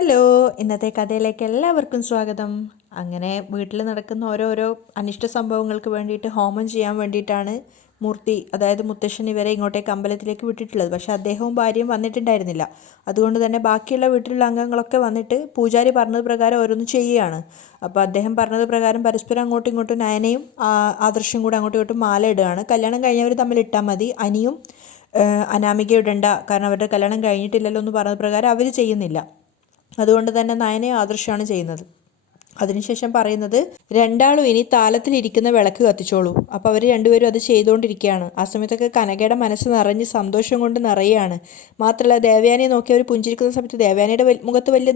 Hello ഇന്നത്തെ കഥയിലേക്ക് എല്ലാവർക്കും സ്വാഗതം. അങ്ങനെ വീട്ടിൽ നടക്കുന്ന ഓരോരോ അനിഷ്ട സംഭവങ്ങൾക്ക് വേണ്ടിയിട്ട് ഹോമം ചെയ്യാൻ വേണ്ടിയിട്ടാണ് മൂർത്തി അതായത് മുത്തശ്ശൻ ഇവരെ ഇങ്ങോട്ടേക്ക് അമ്പലത്തിലേക്ക് വിട്ടിട്ടുള്ളത്. പക്ഷേ അദ്ദേഹവും ഭാര്യയും വന്നിട്ടുണ്ടായിരുന്നില്ല. അതുകൊണ്ട് തന്നെ ബാക്കിയുള്ള വീട്ടിലുള്ള അംഗങ്ങളൊക്കെ വന്നിട്ട് പൂജാരി പറഞ്ഞത് പ്രകാരം ഓരോന്ന് ചെയ്യുകയാണ്. അപ്പോൾ അദ്ദേഹം പറഞ്ഞത് പ്രകാരം പരസ്പരം അങ്ങോട്ടും ഇങ്ങോട്ടും നയനയും ആദർശം കൂടെ അങ്ങോട്ടും ഇങ്ങോട്ടും മാല ഇടുകയാണ്. കല്യാണം കഴിഞ്ഞവർ തമ്മിൽ ഇട്ടാൽ മതി. അനിയും അനാമിക ഇടണ്ട. കാരണം അവരുടെ കല്യാണം കഴിഞ്ഞിട്ടില്ലല്ലോ എന്ന് പറഞ്ഞ പ്രകാരം അവർ ചെയ്യുന്നില്ല. അതുകൊണ്ട് തന്നെ നയനെ ആദർശമാണ് ചെയ്യുന്നത്. അതിനുശേഷം പറയുന്നത് രണ്ടാളും ഇനി താലത്തിലിരിക്കുന്ന വിളക്ക് കത്തിച്ചോളൂ. അപ്പോൾ അവർ രണ്ടുപേരും അത് ചെയ്തുകൊണ്ടിരിക്കുകയാണ് ആ സമയത്തൊക്കെ കനകയുടെ മനസ്സ് നിറഞ്ഞ് സന്തോഷം കൊണ്ട് നിറയുകയാണ്. മാത്രമല്ല ദേവയാനിയെ നോക്കി അവർ പുഞ്ചിരിക്കുന്ന സമയത്ത് ദേവയാനിയുടെ മുഖത്ത് വലിയ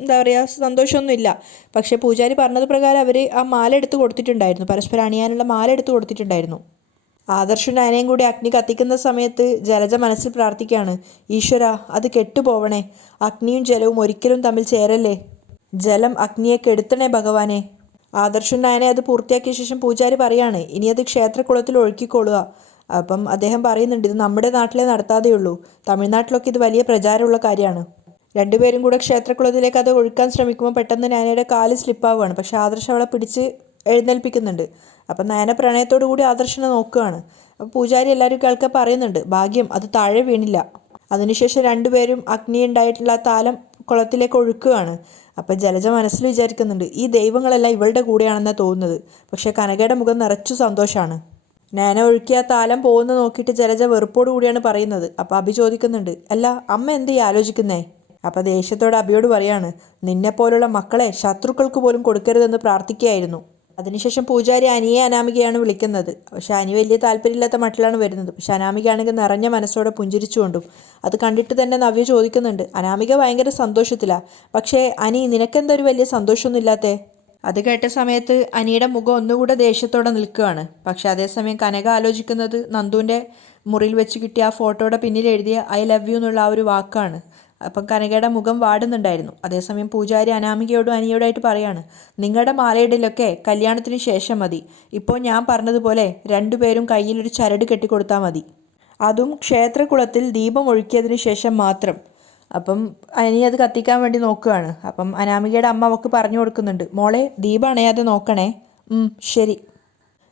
എന്താ പറയുക സന്തോഷമൊന്നുമില്ല. പക്ഷേ പൂജാരി പറഞ്ഞത് പ്രകാരം അവർ ആ മാല എടുത്ത് കൊടുത്തിട്ടുണ്ടായിരുന്നു. പരസ്പരം അണിയാനുള്ള മാല എടുത്ത് കൊടുത്തിട്ടുണ്ടായിരുന്നു. ആദർശും നയനയും കൂടി അഗ്നി കത്തിക്കുന്ന സമയത്ത് ജലജ മനസ്സിൽ പ്രാർത്ഥിക്കുകയാണ് ഈശ്വര അത് കെട്ടുപോവണേ. അഗ്നിയും ജലവും ഒരിക്കലും തമ്മിൽ ചേരല്ലേ? ജലം അഗ്നിയെ കെടുത്തണേ ഭഗവാനെ. ആദർശും നയനെ അത് പൂർത്തിയാക്കിയ ശേഷം പൂജാരി പറയാണ് ഇനി അത് ക്ഷേത്രക്കുളത്തിൽ ഒഴുക്കിക്കൊള്ളുക. അപ്പം അദ്ദേഹം പറയുന്നുണ്ട് ഇത് നമ്മുടെ നാട്ടിലെ നടത്താതെയുള്ളൂ. തമിഴ്നാട്ടിലൊക്കെ ഇത് വലിയ പ്രചാരമുള്ള കാര്യമാണ്. രണ്ടുപേരും കൂടെ ക്ഷേത്രക്കുളത്തിലേക്ക് അത് ഒഴുക്കാൻ ശ്രമിക്കുമ്പോൾ പെട്ടെന്ന് നയനയുടെ കാൽ സ്ലിപ്പാവുകയാണ് പക്ഷെ ആദർശ് അവളെ പിടിച്ച് എഴുന്നേൽപ്പിക്കുന്നുണ്ട്. അപ്പം നയന പ്രണയത്തോടു കൂടി ആദർശനെ നോക്കുകയാണ്. അപ്പോൾ പൂജാരി എല്ലാവരും കേൾക്കെ പറയുന്നുണ്ട് ഭാഗ്യം അത് താഴെ വീണില്ല. അതിനുശേഷം രണ്ടുപേരും അഗ്നി ഉണ്ടായിട്ടുള്ള താലം കുളത്തിലേക്ക് ഒഴുക്കുകയാണ്. അപ്പം ജലജ മനസ്സിൽ വിചാരിക്കുന്നുണ്ട് ഈ ദൈവങ്ങളെല്ലാം ഇവളുടെ കൂടെയാണെന്നാണ് തോന്നുന്നത്. പക്ഷേ കനകയുടെ മുഖം നിറച്ചു സന്തോഷമാണ് നയന ഒഴുക്കിയ താലം പോകുന്ന നോക്കിയിട്ട് ജലജ വെറുപ്പോടു കൂടിയാണ് പറയുന്നത്. അപ്പോൾ അഭി ചോദിക്കുന്നുണ്ട് അല്ല അമ്മ എന്ത് ആലോചിക്കുന്നേ? അപ്പോൾ ദേഷ്യത്തോടെ അഭിയോട് പറയാണ് നിന്നെപ്പോലുള്ള മക്കളെ ശത്രുക്കൾക്ക് പോലും കൊടുക്കരുതെന്ന് പ്രാർത്ഥിക്കുകയായിരുന്നു. അതിനുശേഷം പൂജാരി അനിയെ അനാമികയാണ് വിളിക്കുന്നത്. പക്ഷേ അനി വലിയ താല്പര്യമില്ലാത്ത മട്ടിലാണ് വരുന്നത്. പക്ഷേ അനാമികയാണെങ്കിൽ നിറഞ്ഞ മനസ്സോടെ പുഞ്ചിരിച്ചുകൊണ്ടും അത് കണ്ടിട്ട് തന്നെ നവ്യ ചോദിക്കുന്നുണ്ട് അനാമിക ഭയങ്കര സന്തോഷത്തിലാണ് പക്ഷേ അനി നിനക്കെന്തൊരു വലിയ സന്തോഷമൊന്നും ഇല്ലാത്തേ? അത് കേട്ട സമയത്ത് അനിയുടെ മുഖം ഒന്നുകൂടെ ദേഷ്യത്തോടെ നിൽക്കുകയാണ്. പക്ഷെ അതേസമയം കനക ആലോചിക്കുന്നത് നന്ദുവിന്റെ മുറിയിൽ വെച്ച് കിട്ടിയ ആ ഫോട്ടോയുടെ പിന്നിൽ എഴുതിയ ഐ ലവ് യു എന്നുള്ള ആ ഒരു വാക്കാണ്. അപ്പം കനകയുടെ മുഖം വാടുന്നുണ്ടായിരുന്നു. അതേസമയം പൂജാരി അനാമികയോടും അനിയോടായിട്ട് പറയാണ് നിങ്ങളുടെ മാലയിടലൊക്കെ കല്യാണത്തിന് ശേഷം മതി. ഇപ്പോൾ ഞാൻ പറഞ്ഞതുപോലെ രണ്ടുപേരും കയ്യിൽ ഒരു ചരട് കെട്ടിക്കൊടുത്താൽ മതി. അതും ക്ഷേത്രകുളത്തിൽ ദീപം ഒഴുക്കിയതിന് ശേഷം മാത്രം. അപ്പം അനി അത് കത്തിക്കാൻ വേണ്ടി നോക്കുകയാണ് അപ്പം അനാമികയുടെ അമ്മ അവക്ക് പറഞ്ഞു കൊടുക്കുന്നുണ്ട് മോളെ ദീപം അണയാതെ നോക്കണേ. ശരി.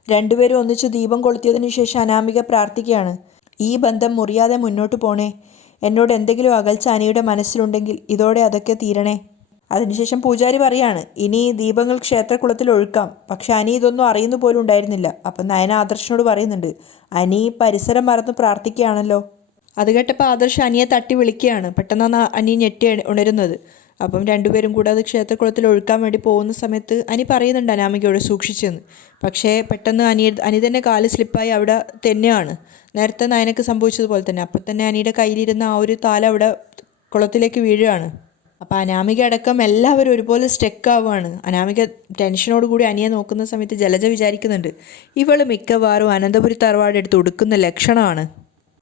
രണ്ടുപേരും ഒന്നിച്ച് ദീപം കൊളുത്തിയതിനു ശേഷം അനാമിക പ്രാർത്ഥിക്കുകയാണ് ഈ ബന്ധം മുറിയാതെ മുന്നോട്ട് പോണേ. എന്നോട് എന്തെങ്കിലും അകൽച്ച അനിയുടെ മനസ്സിലുണ്ടെങ്കിൽ ഇതോടെ അതൊക്കെ തീരണേ. അതിനുശേഷം പൂജാരി പറയാണ് ഇനി ദീപങ്ങൾ ക്ഷേത്രക്കുളത്തിൽ ഒഴുക്കാം. പക്ഷെ അനി ഇതൊന്നും അറിയുന്നു പോലും ഉണ്ടായിരുന്നില്ല. അപ്പം നയന ആദർശനോട് പറയുന്നുണ്ട് അനി പരിസരം മറന്ന് പ്രാർത്ഥിക്കുകയാണല്ലോ. അത് കേട്ടപ്പോൾ ആദർശ് അനിയെ തട്ടി വിളിക്കുകയാണ്. പെട്ടെന്നാണ് അനി ഞെട്ടി ഉണരുന്നത്. അപ്പം രണ്ടുപേരും കൂടെ അത് ക്ഷേത്രക്കുളത്തിൽ ഒഴുക്കാൻ വേണ്ടി പോകുന്ന സമയത്ത് അനി പറയുന്നുണ്ട് അനാമികയോട് സൂക്ഷിച്ചെന്ന്. പക്ഷേ പെട്ടെന്ന് അനി അനി തന്നെ കാൽ സ്ലിപ്പായി അവിടെ തന്നെയാണ്. നേരത്തെ നയനക്ക് സംഭവിച്ചതുപോലെ തന്നെ. അപ്പം തന്നെ അനിയുടെ കയ്യിലിരുന്ന ആ ഒരു താല അവിടെ കുളത്തിലേക്ക് വീഴുകയാണ്. അപ്പോൾ അനാമിക അടക്കം എല്ലാവരും ഒരുപോലെ സ്റ്റെക്ക് ആവുകയാണ് അനാമിക ടെൻഷനോടുകൂടി അനിയെ നോക്കുന്ന സമയത്ത് ജലജ വിചാരിക്കുന്നുണ്ട് ഇവൾ മിക്കവാറും അനന്തപുരി തറവാട് എടുത്ത് ഉടുക്കുന്ന ലക്ഷണമാണ്.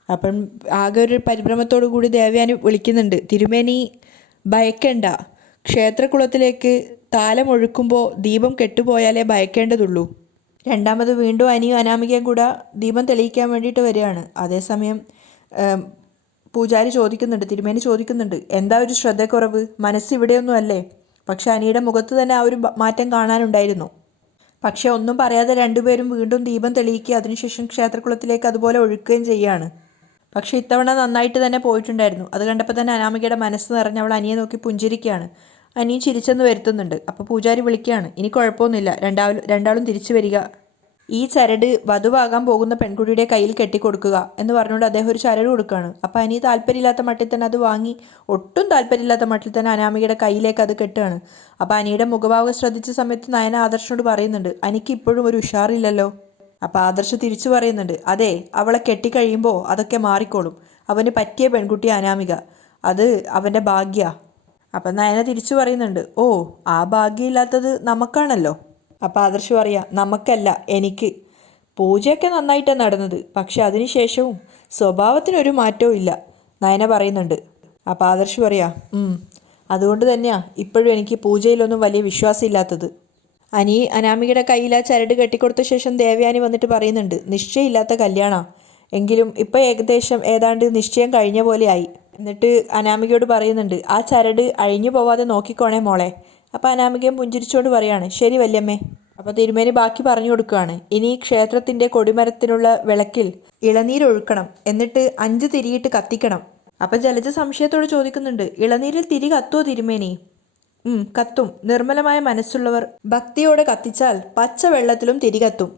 അപ്പം ആകെ ഒരു പരിഭ്രമത്തോടു കൂടി ദേവയാനി വിളിക്കുന്നുണ്ട് തിരുമേനി ഭയക്കണ്ട. ക്ഷേത്രക്കുളത്തിലേക്ക് താലമൊഴുക്കുമ്പോൾ ദീപം കെട്ടുപോയാലേ ഭയക്കേണ്ടതുള്ളൂ. രണ്ടാമത് വീണ്ടും അനിയും അനാമികയും കൂടെ ദീപം തെളിയിക്കാൻ വേണ്ടിയിട്ട് വരികയാണ്. അതേസമയം പൂജാരി ചോദിക്കുന്നുണ്ട് തിരുമേനി ചോദിക്കുന്നുണ്ട് എന്താ ഒരു ശ്രദ്ധക്കുറവ്? മനസ്സ് ഇവിടെയൊന്നും അല്ലേ? പക്ഷെ അനിയുടെ മുഖത്ത് തന്നെ ആ ഒരു മാറ്റം കാണാനുണ്ടായിരുന്നു. പക്ഷെ ഒന്നും പറയാതെ രണ്ടുപേരും വീണ്ടും ദീപം തെളിയിക്കുക അതിനുശേഷം ക്ഷേത്രക്കുളത്തിലേക്ക് അതുപോലെ ഒഴുക്കുകയും ചെയ്യുകയാണ് പക്ഷെ ഇത്തവണ നന്നായിട്ട് തന്നെ പോയിട്ടുണ്ടായിരുന്നു. അത് കണ്ടപ്പോൾ തന്നെ അനാമികയുടെ മനസ്സ് നിറഞ്ഞ് അവൾ അനിയെ നോക്കി പുഞ്ചിരിക്കുകയാണ്. അനിയും ചിരിച്ചെന്ന് വരുത്തുന്നുണ്ട്. അപ്പോൾ പൂജാരി വിളിക്കുകയാണ്. ഇനി കുഴപ്പമൊന്നുമില്ല. രണ്ടാളും രണ്ടാളും തിരിച്ചു വരിക. ഈ ചരട് വധുവാകാൻ പോകുന്ന പെൺകുട്ടിയുടെ കയ്യിൽ കെട്ടിക്കൊടുക്കുക എന്ന് പറഞ്ഞുകൊണ്ട് അദ്ദേഹം ഒരു ചരട് കൊടുക്കുകയാണ്. അപ്പോൾ അനി താല്പര്യമില്ലാത്ത മട്ടിൽ തന്നെ അത് വാങ്ങി ഒട്ടും താല്പര്യമില്ലാത്ത മട്ടിൽ തന്നെ അനാമികയുടെ കയ്യിലേക്ക് അത് കെട്ടുകയാണ്. അപ്പോൾ അനിയുടെ മുഖഭാവം ശ്രദ്ധിച്ച സമയത്ത് നയന ആദർശനോട് പറയുന്നുണ്ട്. അനിക്ക് ഇപ്പോഴും ഒരു ഉഷാറില്ലല്ലോ. അപ്പോൾ ആദർശ് തിരിച്ചു പറയുന്നുണ്ട് അതെ അവളെ കെട്ടിക്കഴിയുമ്പോൾ അതൊക്കെ മാറിക്കോളും. അവന് പറ്റിയ പെൺകുട്ടി അനാമിക. അത് അവന്റെ ഭാഗ്യ. അപ്പം നയന തിരിച്ചു പറയുന്നുണ്ട് ഓ ആ ഭാഗ്യമില്ലാത്തത് നമുക്കാണല്ലോ. അപ്പം ആദർശ് പറയാ നമുക്കല്ല എനിക്ക്. പൂജയൊക്കെ നന്നായിട്ടാണ് നടന്നത് പക്ഷെ അതിനുശേഷവും സ്വഭാവത്തിനൊരു മാറ്റവും ഇല്ല നയന പറയുന്നുണ്ട്. അപ്പം ആദർശ് പറയാ അതുകൊണ്ട് തന്നെയാണ് ഇപ്പോഴും എനിക്ക് പൂജയിലൊന്നും വലിയ വിശ്വാസമില്ലാത്തത്. അനി അനാമികയുടെ കയ്യിൽ ആ ചരട് കെട്ടിക്കൊടുത്ത ശേഷം ദേവയാനി വന്നിട്ട് പറയുന്നുണ്ട് നിശ്ചയമില്ലാത്ത കല്യാണ. എങ്കിലും ഇപ്പം ഏകദേശം ഏതാണ്ട് നിശ്ചയം കഴിഞ്ഞ പോലെയായി. എന്നിട്ട് അനാമികയോട് പറയുന്നുണ്ട് ആ ചരട് അഴിഞ്ഞു പോവാതെ നോക്കിക്കോണേ മോളെ. അപ്പോൾ അനാമികയും പുഞ്ചിരിച്ചുകൊണ്ട് പറയാണ് ശരി വല്യമ്മേ. അപ്പോൾ തിരുമേനി ബാക്കി പറഞ്ഞു കൊടുക്കുകയാണ് ഇനി ക്ഷേത്രത്തിന്റെ കൊടിമരത്തിനുള്ള വിളക്കിൽ ഇളനീരൊഴുക്കണം എന്നിട്ട് അഞ്ച് തിരിയിട്ട് കത്തിക്കണം. അപ്പം ജലജ സംശയത്തോട് ചോദിക്കുന്നുണ്ട് ഇളനീരിൽ തിരി കത്തോ തിരുമേനി? കത്തും. നിർമ്മലമായ മനസ്സുള്ളവർ ഭക്തിയോടെ കത്തിച്ചാൽ പച്ച വെള്ളത്തിലും തിരികത്തും.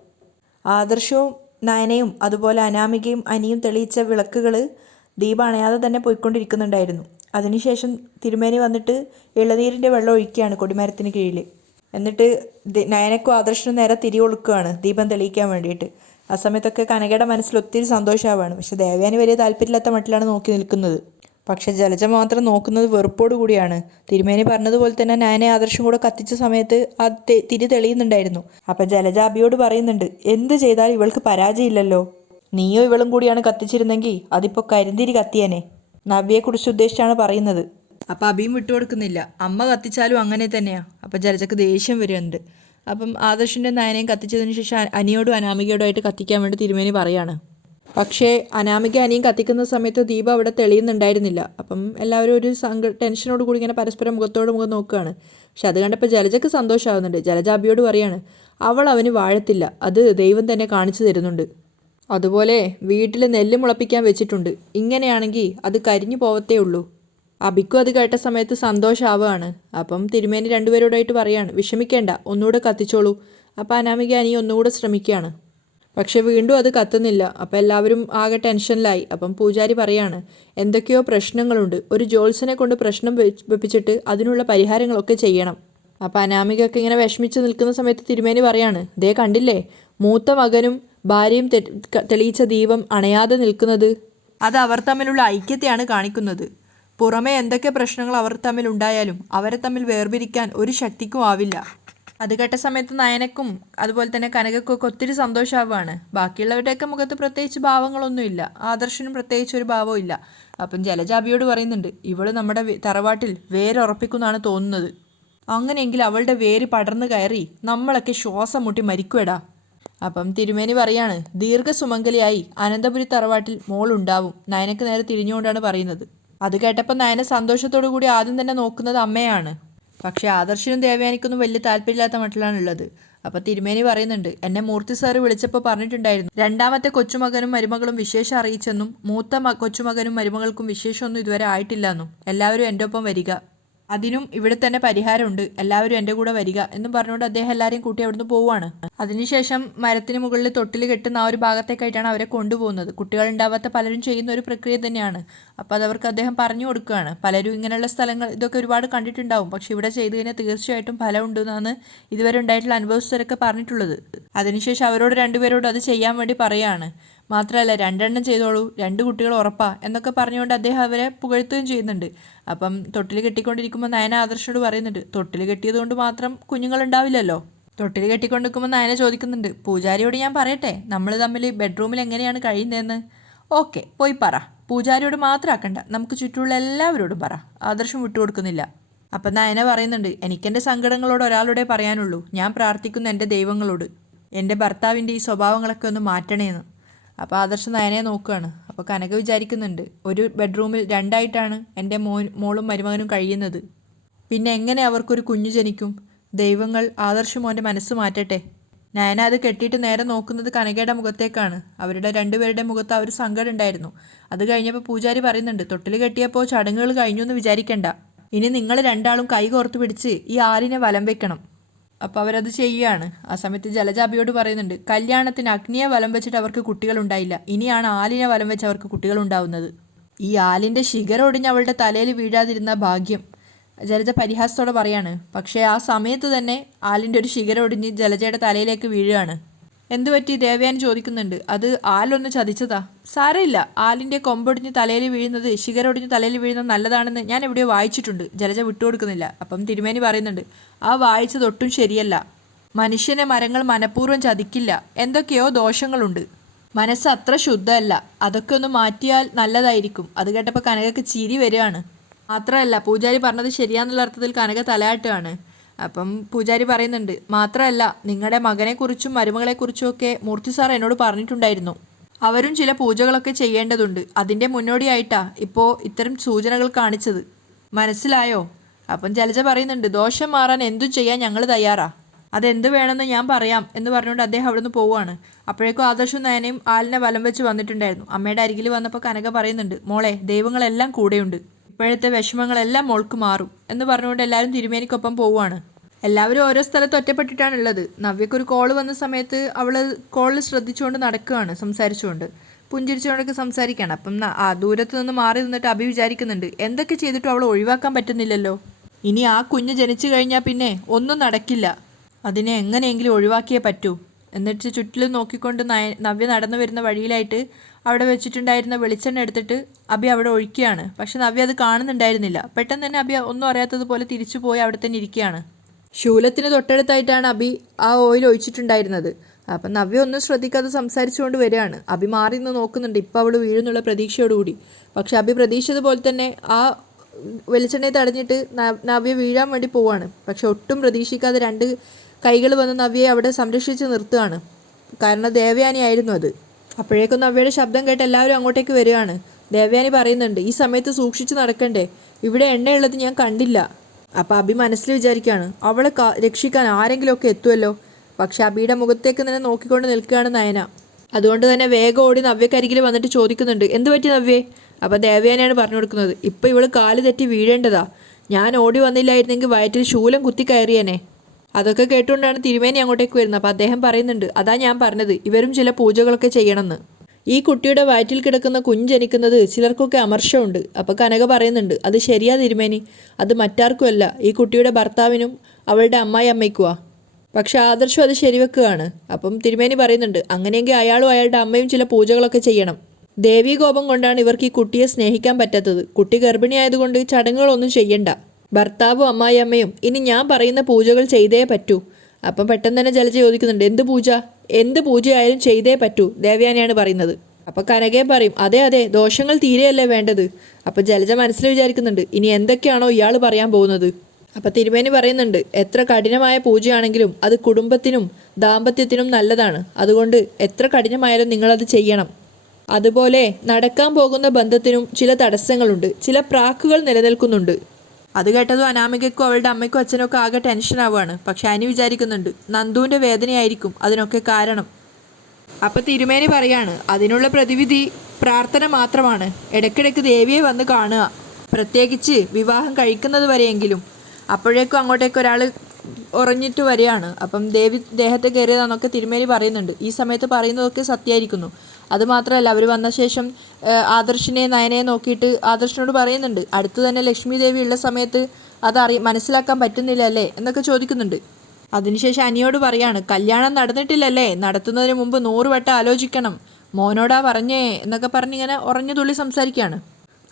ആദർശവും നയനയും അതുപോലെ അനാമികയും അനിയും തെളിയിച്ച വിളക്കുകൾ ദീപം അണയാതെ തന്നെ പോയിക്കൊണ്ടിരിക്കുന്നുണ്ടായിരുന്നു. അതിനുശേഷം തിരുമേനി വന്നിട്ട് ഇളനീരിന്റെ വെള്ളം ഒഴിക്കുകയാണ് കൊടിമരത്തിന് കീഴിൽ എന്നിട്ട് നയനക്കും ആദർശനും നേരെ തിരി കൊടുക്കുകയാണ് ദീപം തെളിയിക്കാൻ വേണ്ടിയിട്ട്. ആ സമയത്തൊക്കെ കനകയുടെ മനസ്സിൽ ഒത്തിരി സന്തോഷമാവാണ്. പക്ഷെ ദേവയാനി വലിയ താല്പര്യമില്ലാത്ത മട്ടിലാണ് നോക്കി നിൽക്കുന്നത്. പക്ഷെ ജലജ മാത്രം നോക്കുന്നത് വെറുപ്പോട് കൂടിയാണ്. തിരുമേനി പറഞ്ഞതുപോലെ തന്നെ നയനെ ആദർശം കൂടെ കത്തിച്ച സമയത്ത് ആ തിരി തെളിയുന്നുണ്ടായിരുന്നു. അപ്പം ജലജ അബിയോട് പറയുന്നുണ്ട് എന്ത് ചെയ്താൽ ഇവൾക്ക് പരാജയമില്ലല്ലോ. നീയോ ഇവളും കൂടിയാണ് കത്തിച്ചിരുന്നെങ്കിൽ അതിപ്പോ കരിന്തിരി കത്തിയനെ. നവ്യയെക്കുറിച്ച് ഉദ്ദേശിച്ചാണ് പറയുന്നത്. അപ്പം അബിയും വിട്ടുകൊടുക്കുന്നില്ല. അമ്മ കത്തിച്ചാലും അങ്ങനെ തന്നെയാ. അപ്പം ജലജക്ക് ദേഷ്യം വരുന്നുണ്ട്. അപ്പം ആദർശിന്റെ നയനയും കത്തിച്ചതിന് ശേഷം അനിയോടും അനാമികയോടും ആയിട്ട് കത്തിക്കാൻ വേണ്ടി തിരുമേനി പറയാണ്. പക്ഷേ അനാമിക അനിയും കത്തിക്കുന്ന സമയത്ത് ദീപ അവിടെ തെളിയുന്നുണ്ടായിരുന്നില്ല. അപ്പം എല്ലാവരും ഒരു സങ്ക ടെൻഷനോട് കൂടി ഇങ്ങനെ പരസ്പരം മുഖത്തോട് മുഖം നോക്കുകയാണ്. പക്ഷെ അത് കണ്ടപ്പോൾ ജലജക്ക് സന്തോഷമാകുന്നുണ്ട് ജലജ അബിയോട് പറയാണ് അവൾ അവന് വാഴത്തില്ല. അത് ദൈവം തന്നെ കാണിച്ചു തരുന്നുണ്ട്. അതുപോലെ വീട്ടിൽ നെല്ല് മുളപ്പിക്കാൻ വെച്ചിട്ടുണ്ട്. ഇങ്ങനെയാണെങ്കിൽ അത് കരിഞ്ഞു പോവത്തേ ഉള്ളൂ. അബിക്കും അത് കേട്ട സമയത്ത് സന്തോഷമാവുകയാണ് അപ്പം തിരുമേനി രണ്ടുപേരോടായിട്ട് പറയാണ് വിഷമിക്കേണ്ട. ഒന്നുകൂടെ കത്തിച്ചോളൂ. അപ്പം അനാമിക അനി ഒന്നുകൂടെ ശ്രമിക്കുകയാണ്. പക്ഷെ വീണ്ടും അത് കത്തുന്നില്ല. അപ്പോൾ എല്ലാവരും ആകെ ടെൻഷനിലായി. അപ്പം പൂജാരി പറയാണ് എന്തൊക്കെയോ പ്രശ്നങ്ങളുണ്ട്. ഒരു ജോത്സനെ കൊണ്ട് പ്രശ്നം വെപ്പിച്ചിട്ട് അതിനുള്ള പരിഹാരങ്ങളൊക്കെ ചെയ്യണം. അപ്പം അനാമികയൊക്കെ ഇങ്ങനെ വിഷമിച്ച് നിൽക്കുന്ന സമയത്ത് തിരുമേനി പറയാണ് ദേ കണ്ടില്ലേ? മൂത്ത മകനും ഭാര്യയും തെളിയിച്ച ദീപം അണയാതെ നിൽക്കുന്നത്. അത് അവർ തമ്മിലുള്ള ഐക്യത്തെയാണ് കാണിക്കുന്നത്. പുറമേ എന്തൊക്കെ പ്രശ്നങ്ങൾ അവർ തമ്മിൽ ഉണ്ടായാലും അവരെ തമ്മിൽ വേർപിരിക്കാൻ ഒരു ശക്തിക്കും ആവില്ല. അത് കേട്ട സമയത്ത് നയനക്കും അതുപോലെ തന്നെ കനകക്കും ഒക്കെ ഒത്തിരി സന്തോഷമാവുകയാണ് ബാക്കിയുള്ളവരുടെയൊക്കെ മുഖത്ത് പ്രത്യേകിച്ച് ഭാവങ്ങളൊന്നുമില്ല. ആദർശനും പ്രത്യേകിച്ച് ഒരു ഭാവവും ഇല്ല. അപ്പം ജലജാബിയോട് പറയുന്നുണ്ട് ഇവൾ നമ്മുടെ തറവാട്ടിൽ വേരുറപ്പിക്കുന്നാണ് തോന്നുന്നത്. അങ്ങനെയെങ്കിൽ അവളുടെ വേര് പടർന്നു കയറി നമ്മളൊക്കെ ശ്വാസം മുട്ടി മരിക്കുവടാ. അപ്പം തിരുമേനി പറയാണ് ദീർഘസുമംഗലിയായി അനന്തപുരി തറവാട്ടിൽ മോളുണ്ടാവും. നയനക്ക് നേരെ തിരിഞ്ഞുകൊണ്ടാണ് പറയുന്നത്. അത് കേട്ടപ്പോൾ നയന സന്തോഷത്തോടു കൂടി ആദ്യം തന്നെ നോക്കുന്നത് അമ്മയാണ്. പക്ഷേ ആദർശനും ദേവയാനിക്കൊന്നും വലിയ താല്പര്യമില്ലാത്ത മട്ടിലാണുള്ളത്. അപ്പോൾ തിരുമേനി പറയുന്നുണ്ട് എന്നെ മൂർത്തി സാറ് വിളിച്ചപ്പോൾ പറഞ്ഞിട്ടുണ്ടായിരുന്നു. രണ്ടാമത്തെ കൊച്ചുമകനും മരുമകളും വിശേഷം അറിയിച്ചെന്നും മൂത്ത കൊച്ചുമകനും മരുമകൾക്കും വിശേഷമൊന്നും ഇതുവരെ ആയിട്ടില്ലെന്നും. എല്ലാവരും എന്റെ ഒപ്പം വരിക. അതിനും ഇവിടെ തന്നെ പരിഹാരമുണ്ട്. എല്ലാവരും എന്റെ കൂടെ വരിക എന്നും പറഞ്ഞുകൊണ്ട് അദ്ദേഹം എല്ലാവരെയും കൂട്ടി അവിടുന്ന് പോവുകയാണ് അതിനുശേഷം മരത്തിന് മുകളിൽ തൊട്ടിൽ കെട്ടുന്ന ആ ഒരു ഭാഗത്തേക്കായിട്ടാണ് അവരെ കൊണ്ടുപോകുന്നത്. കുട്ടികൾ ഉണ്ടാവാത്ത പലരും ചെയ്യുന്ന ഒരു പ്രക്രിയ തന്നെയാണ്. അപ്പോൾ അത് അവർക്ക് അദ്ദേഹം പറഞ്ഞു കൊടുക്കുകയാണ്. പലരും ഇങ്ങനെയുള്ള സ്ഥലങ്ങൾ ഇതൊക്കെ ഒരുപാട് കണ്ടിട്ടുണ്ടാവും. പക്ഷെ ഇവിടെ ചെയ്തു കഴിഞ്ഞാൽ തീർച്ചയായിട്ടും ഫലമുണ്ടെന്നാണ് ഇതുവരെ ഉണ്ടായിട്ടുള്ള അനുഭവസ്ഥരൊക്കെ പറഞ്ഞിട്ടുള്ളത്. അതിനുശേഷം അവരോട് രണ്ടുപേരോട് അത് ചെയ്യാൻ വേണ്ടി പറയുകയാണ് മാത്രമല്ല രണ്ടെണ്ണം ചെയ്തോളൂ രണ്ട് കുട്ടികൾ ഉറപ്പാ എന്നൊക്കെ പറഞ്ഞുകൊണ്ട് അദ്ദേഹം അവരെ പുകഴ്ത്തുകയും ചെയ്യുന്നുണ്ട്. അപ്പം തൊട്ടിൽ കെട്ടിക്കൊണ്ടിരിക്കുമ്പോൾ നയന ആദർശോട് പറയുന്നുണ്ട് തൊട്ടിൽ കെട്ടിയതുകൊണ്ട് മാത്രം കുഞ്ഞുങ്ങളുണ്ടാവില്ലല്ലോ. തൊട്ടിൽ കെട്ടിക്കൊണ്ടിരിക്കുമ്പോൾ നയന ചോദിക്കുന്നുണ്ട് പൂജാരിയോട് ഞാൻ പറയട്ടെ? നമ്മൾ തമ്മിൽ ബെഡ്റൂമിൽ എങ്ങനെയാണ് കഴിയുന്നതെന്ന്? ഓക്കെ പോയി പറ. പൂജാരിയോട് മാത്രം ആക്കണ്ട. നമുക്ക് ചുറ്റുമുള്ള എല്ലാവരോടും പറ. ആദർശം വിട്ടുകൊടുക്കുന്നില്ല അപ്പം നയന പറയുന്നുണ്ട് എനിക്കെന്റെ സങ്കടങ്ങളോട് ഒരാളോടെ പറയാനുള്ളൂ. ഞാൻ പ്രാർത്ഥിക്കുന്ന എന്റെ ദൈവങ്ങളോട്. എന്റെ ഭർത്താവിന്റെ ഈ സ്വഭാവങ്ങളൊക്കെ ഒന്ന് മാറ്റണേന്ന്. അപ്പോൾ ആദർശ് നയനെ നോക്കുകയാണ് അപ്പോൾ കനക വിചാരിക്കുന്നുണ്ട് ഒരു ബെഡ്റൂമിൽ രണ്ടായിട്ടാണ് എന്റെ മോൻ മോളും മരുമകനും കഴിയുന്നത്. പിന്നെ എങ്ങനെ അവർക്കൊരു കുഞ്ഞു ജനിക്കും? ദൈവങ്ങൾ ആദർശ് മോന്റെ മനസ്സ് മാറ്റട്ടെ. നയന അത് കെട്ടിയിട്ട് നേരെ നോക്കുന്നത് കനകയുടെ മുഖത്തേക്കാണ്. അവരുടെ രണ്ടുപേരുടെ മുഖത്ത് ആ ഒരു സങ്കടം ഉണ്ടായിരുന്നു. അത് കഴിഞ്ഞപ്പോൾ പൂജാരി പറയുന്നുണ്ട് തൊട്ടിൽ കെട്ടിയപ്പോൾ ചടങ്ങുകൾ കഴിഞ്ഞു എന്ന് വിചാരിക്കണ്ട. ഇനി നിങ്ങൾ രണ്ടാളും കൈ കോർത്തു പിടിച്ച് ഈ ആലിനെ വലം വെക്കണം. അപ്പോൾ അവരത് ചെയ്യുകയാണ്. ആ സമയത്ത് ജലജാബിയോട് പറയുന്നുണ്ട് കല്യാണത്തിന് അഗ്നിയെ വലം വെച്ചിട്ട് അവർക്ക് കുട്ടികൾ ഉണ്ടായില്ല ഇനിയാണ് ആലിനെ വലം വെച്ച് അവർക്ക് കുട്ടികളുണ്ടാവുന്നത്. ഈ ആലിന്റെ ശിഖരൊടിഞ്ഞ് അവളുടെ തലയിൽ വീഴാതിരുന്ന ഭാഗ്യം. ജലജ പരിഹാസത്തോടെ പറയാണ് പക്ഷേ ആ സമയത്ത് തന്നെ ആലിന്റെ ഒരു ശിഖരൊടിഞ്ഞ് ജലജയുടെ തലയിലേക്ക് വീഴുകയാണ്. എന്തു പറ്റി? ദേവയാനി ചോദിക്കുന്നുണ്ട്. അത് ആലൊന്ന് ചതിച്ചതാ. സാരയില്ല ആലിന്റെ കൊമ്പൊടിഞ്ഞ് തലയിൽ വീഴുന്നത് ശിഖരൊടിഞ്ഞ് തലയിൽ വീഴുന്നത് നല്ലതാണെന്ന് ഞാൻ എവിടെയോ വായിച്ചിട്ടുണ്ട്. ജലജ വിട്ടുകൊടുക്കുന്നില്ല. അപ്പം തിരുമേനി പറയുന്നുണ്ട് ആ വായിച്ചത് ഒട്ടും ശരിയല്ല. മനുഷ്യനെ മരങ്ങൾ മനഃപൂർവം ചതിക്കില്ല. എന്തൊക്കെയോ ദോഷങ്ങളുണ്ട്. മനസ്സ് അത്ര ശുദ്ധമല്ല. അതൊക്കെ ഒന്ന് മാറ്റിയാൽ നല്ലതായിരിക്കും. അത് കേട്ടപ്പോൾ കനകക്ക് ചിരി വരികയാണ്. മാത്രമല്ല പൂജാരി പറഞ്ഞത് ശരിയാന്നുള്ള അർത്ഥത്തിൽ കനക തലയാട്ടുകയാണ്. അപ്പം പൂജാരി പറയുന്നുണ്ട് മാത്രമല്ല നിങ്ങളുടെ മകനെക്കുറിച്ചും മരുമകളെക്കുറിച്ചും ഒക്കെ മൂർത്തി സാർ എന്നോട് പറഞ്ഞിട്ടുണ്ടായിരുന്നു. അവരും ചില പൂജകളൊക്കെ ചെയ്യേണ്ടതുണ്ട്. അതിന്റെ മുന്നോടിയായിട്ടാ ഇപ്പോൾ ഇത്തരം സൂചനകൾ കാണിച്ചത്. മനസ്സിലായോ? അപ്പം ജലജ പറയുന്നുണ്ട് ദോഷം മാറാൻ എന്തു ചെയ്യാൻ ഞങ്ങൾ തയ്യാറാ. അതെന്ത് വേണമെന്ന് ഞാൻ പറയാം എന്ന് പറഞ്ഞുകൊണ്ട് അദ്ദേഹം അവിടുന്ന് പോവുകയാണ്. അപ്പോഴേക്കും ആദർശവും നയനയും ആലിനെ വലം വെച്ച് വന്നിട്ടുണ്ടായിരുന്നു. അമ്മയുടെ അരികിൽ വന്നപ്പോൾ കനക പറയുന്നുണ്ട് മോളെ ദൈവങ്ങളെല്ലാം കൂടെയുണ്ട്. ഇപ്പോഴത്തെ വിഷമങ്ങളെല്ലാം മോൾക്ക് മാറും എന്ന് പറഞ്ഞുകൊണ്ട് എല്ലാവരും തിരുമേനിക്കൊപ്പം പോവുകയാണ്. എല്ലാവരും ഓരോ സ്ഥലത്ത് ഒറ്റപ്പെട്ടിട്ടാണുള്ളത്. നവ്യക്കൊരു കോൾ വന്ന സമയത്ത് അവൾ കോളിൽ ശ്രദ്ധിച്ചുകൊണ്ട് നടക്കുകയാണ് സംസാരിച്ചുകൊണ്ട്. പുഞ്ചിരിച്ചുകൊണ്ടൊക്കെ സംസാരിക്കുകയാണ്. അപ്പം ആ ദൂരത്ത് നിന്ന് മാറി നിന്നിട്ട് അഭി വിചാരിക്കുന്നുണ്ട് എന്തൊക്കെ ചെയ്തിട്ടും അവൾ ഒഴിവാക്കാൻ പറ്റുന്നില്ലല്ലോ? ഇനി ആ കുഞ്ഞ് ജനിച്ചു കഴിഞ്ഞാൽ പിന്നെ ഒന്നും നടക്കില്ല. അതിനെ എങ്ങനെയെങ്കിലും ഒഴിവാക്കിയേ പറ്റൂ. എന്നിട്ട് ചുറ്റിലും നോക്കിക്കൊണ്ട് നവ്യ നടന്നു വരുന്ന വഴിയിലായിട്ട് അവിടെ വെച്ചിട്ടുണ്ടായിരുന്ന വെളിച്ചെണ്ണ എടുത്തിട്ട് അബി അവിടെ ഒഴിക്കുകയാണ്. പക്ഷെ നവ്യ അത് കാണുന്നുണ്ടായിരുന്നില്ല. പെട്ടെന്ന് തന്നെ അബി ഒന്നും അറിയാത്തതുപോലെ തിരിച്ചു പോയി അവിടെ തന്നെ ഇരിക്കുകയാണ്. ശൂലത്തിന് തൊട്ടടുത്തായിട്ടാണ് അബി ആ ഓയിൽ ഒഴിച്ചിട്ടുണ്ടായിരുന്നത്. അപ്പം നവ്യ ഒന്നും ശ്രദ്ധിക്കാതെ സംസാരിച്ചുകൊണ്ട് വരികയാണ്. അബി മാറി നിന്ന് നോക്കുന്നുണ്ട്. ഇപ്പോൾ അവൾ വീഴുന്നുള്ള പ്രതീക്ഷയോടുകൂടി. പക്ഷെ അബി പ്രതീക്ഷിച്ചതുപോലെ തന്നെ ആ വെളിച്ചെണ്ണയെ തടഞ്ഞിട്ട് നവ്യ വീഴാൻ വേണ്ടി പോവാണ്. പക്ഷെ ഒട്ടും പ്രതീക്ഷിക്കാതെ രണ്ട് കൈകൾ വന്ന് നവ്യയെ അവിടെ സംരക്ഷിച്ച് നിർത്തുകയാണ്. കാരണം ദേവയാനിയായിരുന്നു അത്. അപ്പോഴേക്കും നവ്യയുടെ ശബ്ദം കേട്ട് എല്ലാവരും അങ്ങോട്ടേക്ക് വരികയാണ്. ദേവയാനി പറയുന്നുണ്ട് ഈ സമയത്ത് സൂക്ഷിച്ചു നടക്കണ്ടേ? ഇവിടെ എണ്ണയുള്ളത് ഞാൻ കണ്ടില്ല. അപ്പം അബി മനസ്സിൽ വിചാരിക്കുകയാണ് അവളെ രക്ഷിക്കാൻ ആരെങ്കിലുമൊക്കെ എത്തുമല്ലോ പക്ഷെ അബിയുടെ മുഖത്തേക്ക് തന്നെ നോക്കിക്കൊണ്ട് നിൽക്കുകയാണ് നയന. അതുകൊണ്ട് തന്നെ വേഗം ഓടി നവ്യക്കരികിൽ വന്നിട്ട് ചോദിക്കുന്നുണ്ട് എന്ത് പറ്റി നവ്യേ? അപ്പം ദേവയാനിയാണ് പറഞ്ഞു കൊടുക്കുന്നത് ഇപ്പം ഇവൾ കാൽ തെറ്റി വീഴേണ്ടതാ. ഞാൻ ഓടി വന്നില്ലായിരുന്നെങ്കിൽ വയറ്റിൽ ശൂലം കുത്തി കയറിയേനെ. അതൊക്കെ കേട്ടുകൊണ്ടാണ് തിരുമേനി അങ്ങോട്ടേക്ക് വരുന്നത്. അപ്പോൾ അദ്ദേഹം പറയുന്നുണ്ട് അതാ ഞാൻ പറഞ്ഞത് ഇവരും ചില പൂജകളൊക്കെ ചെയ്യണമെന്ന്. ഈ കുട്ടിയുടെ വയറ്റിൽ കിടക്കുന്ന കുഞ്ഞ് ജനിക്കുന്നത് ചിലർക്കൊക്കെ അമർഷമുണ്ട്. അപ്പോൾ കനക പറയുന്നുണ്ട് അത് ശരിയാ തിരുമേനി അത് മറ്റാർക്കുമല്ല. ഈ കുട്ടിയുടെ ഭർത്താവിനും അവളുടെ അമ്മായി അമ്മയ്ക്കുവാ. പക്ഷെ ആദർശം അത് ശരിവെക്കുകയാണ്. അപ്പം തിരുമേനി പറയുന്നുണ്ട് അങ്ങനെയെങ്കിൽ അയാളും അയാളുടെ അമ്മയും ചില പൂജകളൊക്കെ ചെയ്യണം. ദേവീകോപം കൊണ്ടാണ് ഇവർക്ക് ഈ കുട്ടിയെ സ്നേഹിക്കാൻ പറ്റാത്തത്. കുട്ടി ഗർഭിണിയായതുകൊണ്ട് ചടങ്ങുകളൊന്നും ചെയ്യണ്ട. ഭർത്താവും അമ്മായിയമ്മയും ഇനി ഞാൻ പറയുന്ന പൂജകൾ ചെയ്തേ പറ്റൂ. അപ്പം പെട്ടെന്ന് തന്നെ ജലജ ചോദിക്കുന്നുണ്ട് എന്ത് പൂജ? എന്ത് പൂജയായാലും ചെയ്തേ പറ്റൂ ദേവയാനിയാണ് പറയുന്നത്. അപ്പം കനകയും പറയും അതെ അതെ ദോഷങ്ങൾ തീരെയല്ലേ വേണ്ടത്? അപ്പം ജലജ മനസ്സിൽ വിചാരിക്കുന്നുണ്ട് ഇനി എന്തൊക്കെയാണോ ഇയാൾ പറയാൻ പോകുന്നത്? അപ്പം തിരുമേനി പറയുന്നുണ്ട് എത്ര കഠിനമായ പൂജയാണെങ്കിലും അത് കുടുംബത്തിനും ദാമ്പത്യത്തിനും നല്ലതാണ്. അതുകൊണ്ട് എത്ര കഠിനമായാലും നിങ്ങളത് ചെയ്യണം. അതുപോലെ നടക്കാൻ പോകുന്ന ബന്ധത്തിനും ചില തടസ്സങ്ങളുണ്ട് ചില പ്രാക്കുകൾ നിലനിൽക്കുന്നുണ്ട്. അത് കേട്ടതും അനാമികയ്ക്കും അവളുടെ അമ്മയ്ക്കും അച്ഛനും ഒക്കെ ആകെ ടെൻഷൻ ആവുകയാണ്. പക്ഷെ അനി വിചാരിക്കുന്നുണ്ട് നന്ദുവിന്റെ വേദനയായിരിക്കും. അതിനൊക്കെ കാരണം. അപ്പം തിരുമേനി പറയാണ് അതിനുള്ള പ്രതിവിധി പ്രാർത്ഥന മാത്രമാണ്. ഇടയ്ക്കിടയ്ക്ക് ദേവിയെ വന്ന് കാണുക. പ്രത്യേകിച്ച് വിവാഹം കഴിക്കുന്നത് വരെയെങ്കിലും. അപ്പോഴേക്കും അങ്ങോട്ടേക്ക് ഒരാൾ ഉറഞ്ഞിട്ട് വരികയാണ്. അപ്പം ദേവി ദേഹത്തെ കയറിയതാണെന്നൊക്കെ തിരുമേനി പറയുന്നുണ്ട്. ഈ സമയത്ത് പറയുന്നതൊക്കെ സത്യമായിരിക്കുന്നു. അതുമാത്രമല്ല അവർ വന്ന ശേഷം ആദർശിനെ നയനയെ നോക്കിയിട്ട് ആദർശിനോട് പറയുന്നുണ്ട് അടുത്ത് തന്നെ ലക്ഷ്മി ദേവി ഉള്ള സമയത്ത് അത് അറി മനസ്സിലാക്കാൻ പറ്റുന്നില്ല അല്ലേ? എന്നൊക്കെ ചോദിക്കുന്നുണ്ട്. അതിനുശേഷം അനിയോട് പറയാണ് കല്യാണം നടന്നിട്ടില്ലല്ലേ? നടത്തുന്നതിന് മുമ്പ് നൂറ് വട്ടം ആലോചിക്കണം. മോനോടാ പറഞ്ഞേ എന്നൊക്കെ പറഞ്ഞിങ്ങനെ ഉറഞ്ഞു തുള്ളി സംസാരിക്കുകയാണ്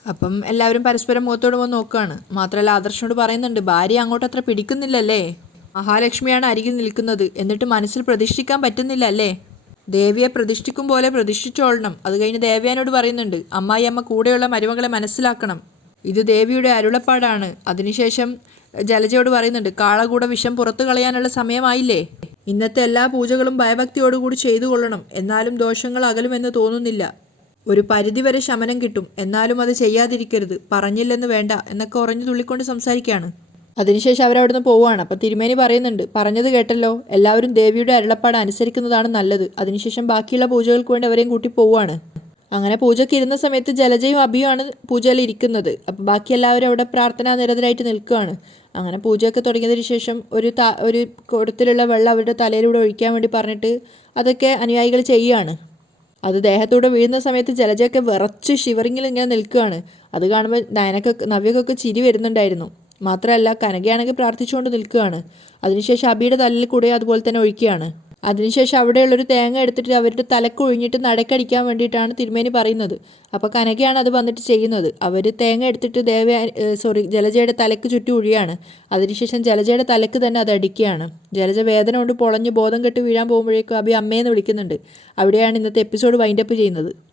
അപ്പം എല്ലാവരും പരസ്പരം മുഖത്തോട് പോയി നോക്കുകയാണ് മാത്രമല്ല ആദർശനോട് പറയുന്നുണ്ട് ഭാര്യ അങ്ങോട്ട് അത്ര പിടിക്കുന്നില്ലല്ലേ? മഹാലക്ഷ്മിയാണ് അരികിൽ നിൽക്കുന്നത്. എന്നിട്ട് മനസ്സിൽ പ്രതിഷ്ഠിക്കാൻ പറ്റുന്നില്ല അല്ലേ? ദേവിയെ പ്രതിഷ്ഠിക്കും പോലെ പ്രതിഷ്ഠിച്ചോളണം. അത് കഴിഞ്ഞ് ദേവ്യാനോട് പറയുന്നുണ്ട് അമ്മായി അമ്മ കൂടെയുള്ള മരുമകളെ മനസ്സിലാക്കണം. ഇത് ദേവിയുടെ അരുളപ്പാടാണ്. അതിനുശേഷം ജലജയോട് പറയുന്നുണ്ട് കാളകൂടെ വിഷം പുറത്തു കളയാനുള്ള സമയമായില്ലേ? ഇന്നത്തെ എല്ലാ പൂജകളും ഭയഭക്തിയോടുകൂടി ചെയ്തു കൊള്ളണം. എന്നാലും ദോഷങ്ങൾ അകലുമെന്ന് തോന്നുന്നില്ല. ഒരു പരിധിവരെ ശമനം കിട്ടും. എന്നാലും അത് ചെയ്യാതിരിക്കരുത്. പറഞ്ഞില്ലെന്ന് വേണ്ട എന്നൊക്കെ ഉറഞ്ഞു തുള്ളിക്കൊണ്ട് സംസാരിക്കുകയാണ്. അതിനുശേഷം അവരവിടുന്ന് പോവുകയാണ്. അപ്പോൾ തിരുമേനി പറയുന്നുണ്ട് പറഞ്ഞത് കേട്ടല്ലോ. എല്ലാവരും ദേവിയുടെ അരുളപ്പാട് അനുസരിക്കുന്നതാണ് നല്ലത്. അതിനുശേഷം ബാക്കിയുള്ള പൂജകൾക്ക് വേണ്ടി അവരെയും കൂട്ടി പോവുകയാണ്. അങ്ങനെ പൂജയ്ക്ക് ഇരുന്ന സമയത്ത് ജലജയും അഭിയുമാണ് പൂജയിൽ ഇരിക്കുന്നത്. അപ്പോൾ ബാക്കി എല്ലാവരും അവിടെ പ്രാർത്ഥനാ നിരതരായിട്ട് നിൽക്കുകയാണ്. അങ്ങനെ പൂജയൊക്കെ തുടങ്ങിയതിന് ശേഷം ഒരു ത ഒരു കുടത്തിലുള്ള വെള്ളം അവരുടെ തലയിലൂടെ ഒഴിക്കാൻ വേണ്ടി പറഞ്ഞിട്ട് അതൊക്കെ അനുയായികൾ ചെയ്യുകയാണ്. അത് ദേഹത്തൂടെ വീഴുന്ന സമയത്ത് ജലജയൊക്കെ വിറച്ച് ഷിവറിങ്ങിൽ ഇങ്ങനെ നിൽക്കുകയാണ്. അത് കാണുമ്പോൾ നയനക്കൊക്കെ നവ്യക്കൊക്കെ ചിരി വരുന്നുണ്ടായിരുന്നു. മാത്രമല്ല കനകയാണെങ്കിൽ പ്രാർത്ഥിച്ചുകൊണ്ട് നിൽക്കുകയാണ്. അതിനുശേഷം അബിയുടെ തലയിൽ കൂടെ അതുപോലെ തന്നെ ഒഴിക്കുകയാണ്. അതിനുശേഷം അവിടെയുള്ളൊരു തേങ്ങ എടുത്തിട്ട് അവരുടെ തലക്ക് ഒഴിഞ്ഞിട്ട് നടക്കടിക്കാൻ വേണ്ടിയിട്ടാണ് തിരുമേനി പറയുന്നത്. അപ്പോൾ കനകയാണ് അത് വന്നിട്ട് ചെയ്യുന്നത്. അവർ തേങ്ങ എടുത്തിട്ട് ദേവ സോറി ജലജയുടെ തലക്ക് ചുറ്റി ഒഴിയാണ് അതിനുശേഷം ജലജയുടെ തലക്ക് തന്നെ അത് അടിക്കുകയാണ്. ജലജ വേദന കൊണ്ട് പൊളഞ്ഞ് ബോധം കെട്ട് വീഴാൻ പോകുമ്പോഴേക്കും അബി അമ്മയെന്ന് വിളിക്കുന്നുണ്ട്. അവിടെയാണ് ഇന്നത്തെ എപ്പിസോഡ് വൈൻഡപ്പ് ചെയ്യുന്നത്.